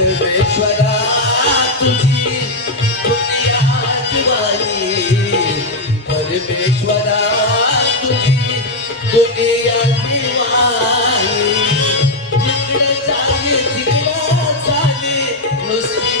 सर्वेश्वरा तुझी दुनिया दिवानी परमेश्वरा तुझी दुनिया दिवानी जिकडे चाली तिकडे चाली नुसती